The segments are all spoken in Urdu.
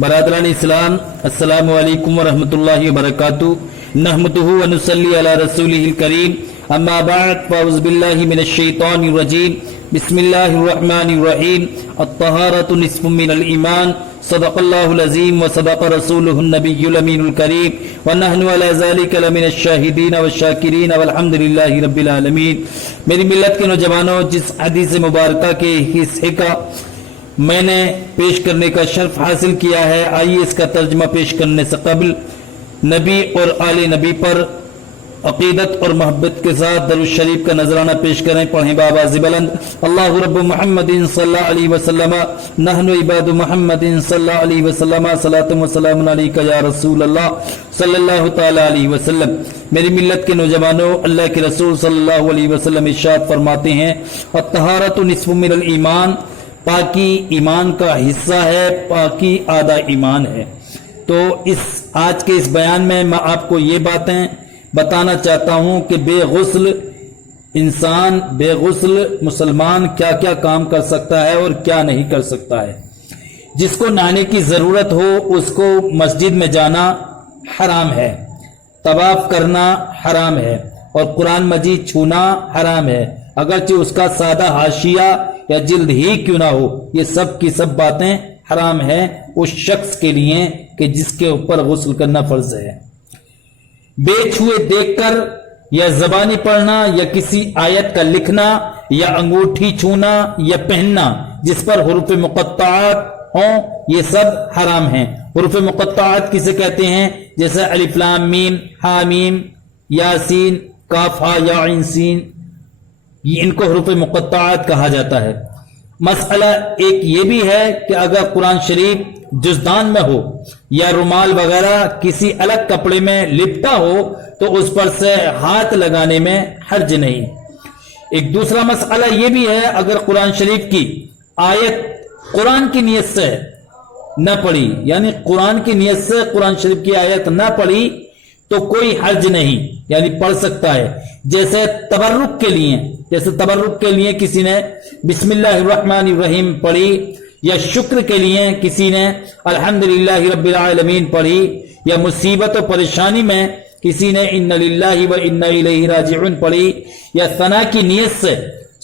برادران اسلام، السلام علیکم ورحمۃ اللہ وبرکاتہ۔ نحمدہ ونصلی علی رسولہ الکریم، اما بعد فاعوذ باللہ من الشیطان الرجیم، بسم اللہ الرحمن الرحیم۔ الطہارۃ نصف من الایمان، صدق اللہ العظیم وصدق رسولہ النبی الامین الکریم، ونحن علی ذلک لمن الشاہدین والشاکرین والحمد للہ رب العالمین۔ میری ملت کے نوجوانوں، جس حدیث مبارکہ کے حصے کا میں نے پیش کرنے کا شرف حاصل کیا ہے، آئیے اس کا ترجمہ پیش کرنے سے قبل نبی اور آل نبی پر عقیدت اور محبت کے ساتھ درود شریف کا نذرانہ پیش کریں۔ پڑھیں بآواز بلند: اللہ رب محمد صلی اللہ علیہ وسلم، نحن عباد محمد صلی اللہ علیہ وسلم، صلاۃ و سلام علیک یا رسول اللہ صلی اللہ تعالی علیہ وسلم۔ میری ملت کے نوجوانوں، اللہ کے رسول صلی اللہ علیہ وسلم ارشاد فرماتے ہیں، الطہارۃ نصف من الایمان، پاکی ایمان کا حصہ ہے، پاکی آدھا ایمان ہے۔ تو آج کے اس بیان میں آپ کو یہ باتیں بتانا چاہتا ہوں کہ بے غسل انسان، بے غسل مسلمان کیا کیا کام کر سکتا ہے اور کیا نہیں کر سکتا ہے۔ جس کو نہانے کی ضرورت ہو اس کو مسجد میں جانا حرام ہے، طواف کرنا حرام ہے، اور قرآن مجید چھونا حرام ہے، اگرچہ اس کا سادہ حاشیہ یا جلد ہی کیوں نہ ہو۔ یہ سب کی سب باتیں حرام ہیں اس شخص کے لیے کہ جس کے اوپر غسل کرنا فرض ہے۔ بے چھوئے دیکھ کر یا زبانی پڑھنا یا کسی آیت کا لکھنا یا انگوٹھی چھونا یا پہننا جس پر حروف مقطعات ہوں، یہ سب حرام ہیں۔ حروف مقطعات کسے کہتے ہیں؟ جیسے الف لام میم، ہا میم، یاسین، کاف ہا یا عین سین، ان کو حروف مقطعات کہا جاتا ہے۔ مسئلہ ایک یہ بھی ہے کہ اگر قرآن شریف جزدان میں ہو یا رومال وغیرہ کسی الگ کپڑے میں لپٹا ہو تو اس پر سے ہاتھ لگانے میں حرج نہیں۔ ایک دوسرا مسئلہ یہ بھی ہے، اگر قرآن شریف کی آیت قرآن کی نیت سے نہ پڑھی، یعنی قرآن کی نیت سے قرآن شریف کی آیت نہ پڑھی تو کوئی حرج نہیں، یعنی پڑھ سکتا ہے۔ جیسے تبرک کے لیے کسی نے بسم اللہ الرحمن الرحیم پڑھی، یا شکر کے لیے کسی نے الحمدللہ رب العالمین پڑھی، یا مصیبت و پریشانی میں کسی نے ان للہ و انا الیہ راجعون پڑھی، یا ثنا کی نیت سے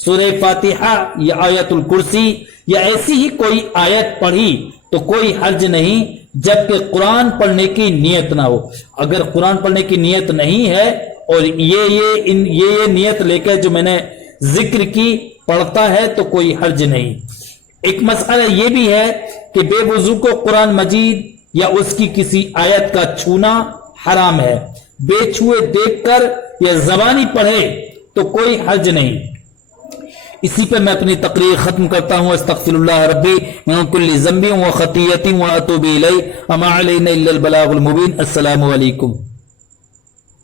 سورہ فاتحہ یا آیت الکرسی یا ایسی ہی کوئی آیت پڑھی تو کوئی حرج نہیں، جبکہ قرآن پڑھنے کی نیت نہ ہو۔ اگر قرآن پڑھنے کی نیت نہیں ہے اور یہ نیت لے کے جو میں نے ذکر کی پڑھتا ہے تو کوئی حرج نہیں۔ ایک مسئلہ یہ بھی ہے کہ بے وضو کو قرآن مجید یا اس کی کسی آیت کا چھونا حرام ہے۔ بے چھوئے دیکھ کر یا زبانی پڑھے تو کوئی حرج نہیں۔ اسی پہ میں اپنی تقریر ختم کرتا ہوں۔ استغفر اللہ ربی من کل ذنب و خطیۃ و اتوب الیہ، وما علینا الا البلاغ المبین۔ السلام علیکم۔